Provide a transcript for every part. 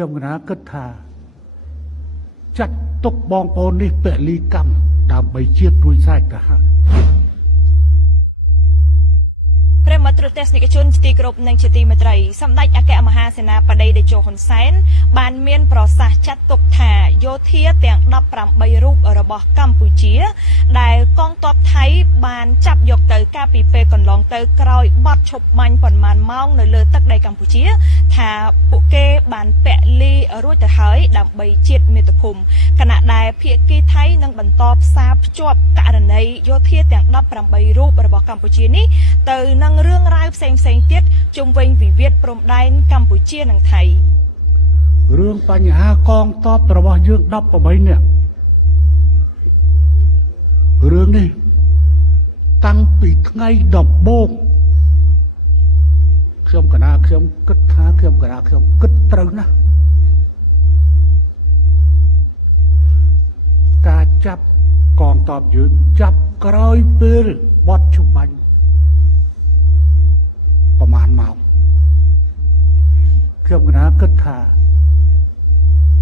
ខ្ញុំកណាគិតថាចាត់ទុកបងប្អូននេះពលីកម្មដើម្បីជាតិរួចស្រេចទៅហើយ ព្រះមន្ត្រីទេសនិកជនទីគោរពនិងជាទីមេត្រីសម្ដេចអគ្គមហាសេនាបតីតេជោហ៊ុនសែនបានមានប្រសាសន៍ចាត់ទុកថាយោធាទាំង18រូបរបស់កម្ពុជាដែលកងទ័ពថៃបានចាប់យកទៅកាលពីពេលកន្លងទៅក្រោយបទឈប់បាញ់ប៉ុន្មានម៉ោងនៅលើទឹកដីកម្ពុជាថាពួកគេបានពលីរួចទៅហើយដើម្បីជាតិមាតុភូមិខណៈដែលភាគីថៃនឹងបន្តផ្សារភ្ជាប់ករណីយោធាទាំង18រូបរបស់កម្ពុជានេះទៅនឹងរឿងរ៉ាវផ្សេងទៀតជុំវិញវិវាទព្រំដែនកម្ពុជានិងថៃរឿងបញ្ហាកងទ័ពរបស់យើង18នាក់រឿងនេះតាំងពីថ្ងៃដំបូងខ្ញុំគិតត្រូវណាស់ការចាប់កងទ័ពយើងចាប់ក្រោយពេលបទជុំបាញ់ប្រមាណមកខ្ញុំគិតថា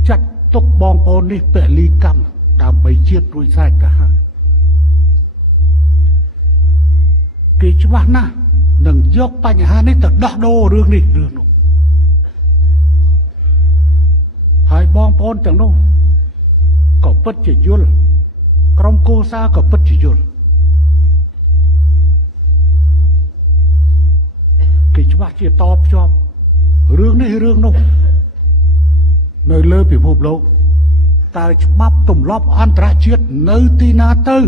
ចាត់ទុកបងប្អូននេះពលីកម្មដើម្បីជាតិរួចស្រេចទៅហើយគេច្បាស់ណាស់នឹងយកបញ្ហានេះទៅដោះដូររឿងនេះរឿងនោះហើយបងប្អូនទាំងនោះក៏ពិតជាយល់ក្រុមគូសារក៏ពិតជាយល់គេច្បាស់ជាតបភ្ជាប់រឿងនេះរឿងនោះនៅលើពិភពលោកតើច្បាប់ទម្លាប់អន្តរជាតិនៅទីណាទៅ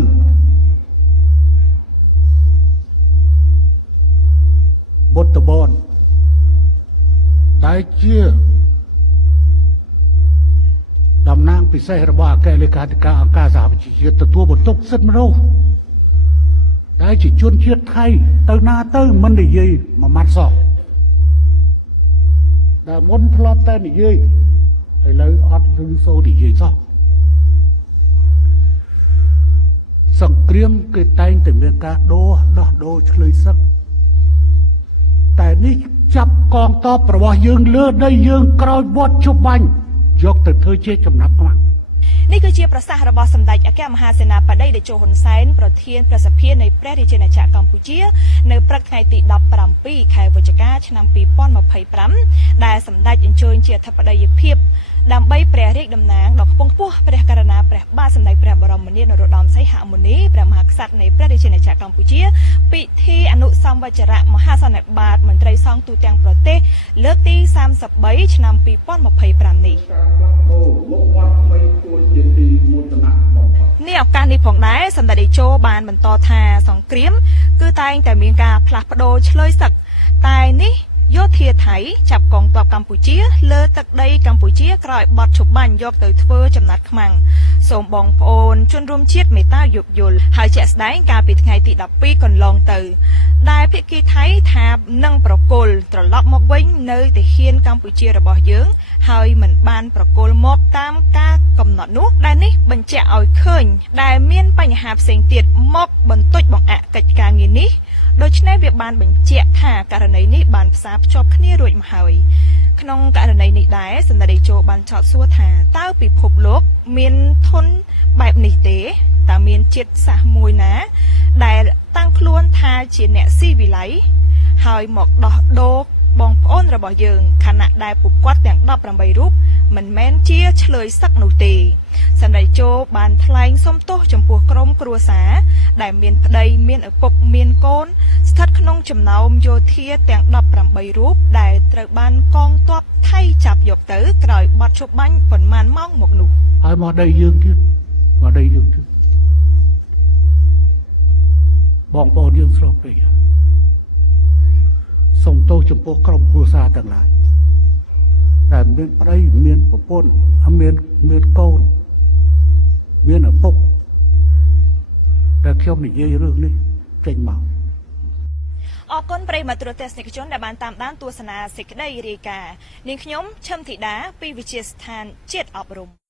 បុត្របនដែលជាតំណាងពិសេសរបស់អគ្គលេខាធិការអង្គការសហប្រជាជាតិទទួលបន្ទុកសិទ្ធិមនុស្សដែលជាជនជាតិថៃទៅណាទៅមិននិយាយមួយម៉ាត់សោះដែលមុនធ្លាប់តែនិយាយឥឡូវអត់ឮសូរនិយាយសោះសង្គ្រាមគេតែងតែមានការដោះដូរឆ្លើយសឹកតែនេះចាប់កងទ័ពរបស់យើងលើដីយើងក្រោយបទជប់បាញ់យកទៅធ្វើជាចំណាប់ខ្មាំងនេះគឺជាប្រសាសន៍របស់សម្ដេចអគ្គមហាសេនាបតីតេជោហ៊ុនសែនប្រធានប្រសិទ្ធភាពនៃព្រះរាជាណាចក្រកម្ពុជានៅព្រឹកថ្ងៃទី17ខែវិច្ឆិកាឆ្នាំ2025ដែលសម្ដេចអញ្ជើញជាអធិបតីភាពដើម្បីព្រះរាជតំណាងដ៏ខ្ពង់ខ្ពស់ព្រះករុណាព្រះបាទសម្ដេចព្រះបរមនាថនរោត្តមសីហមុនីព្រះមហាក្សត្រនៃព្រះរាជាណាចក្រកម្ពុជាពិធីអនុសម្វចរៈមហាសន្និបាតមន្ត្រីសង្ឃទូទាំងប្រទេសលើកទី33ឆ្នាំ2025នេះនេះឱកាសនេះផងដែរសម្ដេចតេជោបានបន្តថាសង្គ្រាមគឺតែងតែមានការផ្លាស់ប្ដូរឆ្លើយសឹកតែនេះយោធាថៃចាប់កងទ័ពកម្ពុជាលើទឹកដីកម្ពុជាក្រោយបទឈប់បាញ់យកទៅធ្វើចំណាត់ខ្មាំងសូមបងប្អូនជនរួមជាតិមេត្តាយោគយល់ហើយជាក់ស្ដែងកាលពីថ្ងៃទី12កន្លងទៅដែលភាគីថៃថានឹងប្រគល់ត្រឡប់មកវិញនៅទាហានកម្ពុជារបស់យើងហើយមិនបានប្រគល់មកតាមការកំណត់នោះដែលនេះបញ្ជាក់ឲ្យឃើញដែលមានបញ្ហាផ្សេងទៀតមកបន្តិចបង្អាក់កិច្ចការងារនេះដូច្នេះវាបានបញ្ជាក់ថាករណីនេះបានផ្សារភ្ជាប់គ្នារួចមកហើយក្នុងករណីនេះដែរសម្ដេចតេជោបានចោទសួរថាតើពិភពលោកមានធនបែបនេះទេតើមានជាតិសាសន៍មួយណាដែលតាំងខ្លួនថាជាអ្នកស៊ីវិល័យហើយមកដោះដូរបងប្អូនរបស់យើងខណៈដែលពួកគាត់ទាំង18រូបមិនមែនជាឆ្លើយសឹកនោះទេសម្ដេចជោបានថ្លែងសុំទោសចំពោះក្រុមគ្រួសារដែលមានប្តីមានឪពុកមានកូនស្ថិតក្នុងចំណោមយោធាទាំង18រូបដែលត្រូវបានកងទ័ពថៃចាប់យកទៅក្រោយបទឈប់បាញ់ប៉ុន្មានម៉ោងមកនោះហើយមកដីយើងទៀតបងប្អូនយើងស្រុកពេកសូមទោសចំពោះក្រុមគ្រួសារទាំងឡាយដែលមានប្តីមានប្រពន្ធមានកូនមានឪពុកតែខ្ញុំនិយាយរឿងនេះចេញមកអរគុណប្រិយមិត្តទស្សនិកជនដែលបានតាមដានទស្សនាសេចក្តីរាយការណ៍នាងខ្ញុំឈឹមធីតាពីវិទ្យាស្ថានជាតិអប់រំ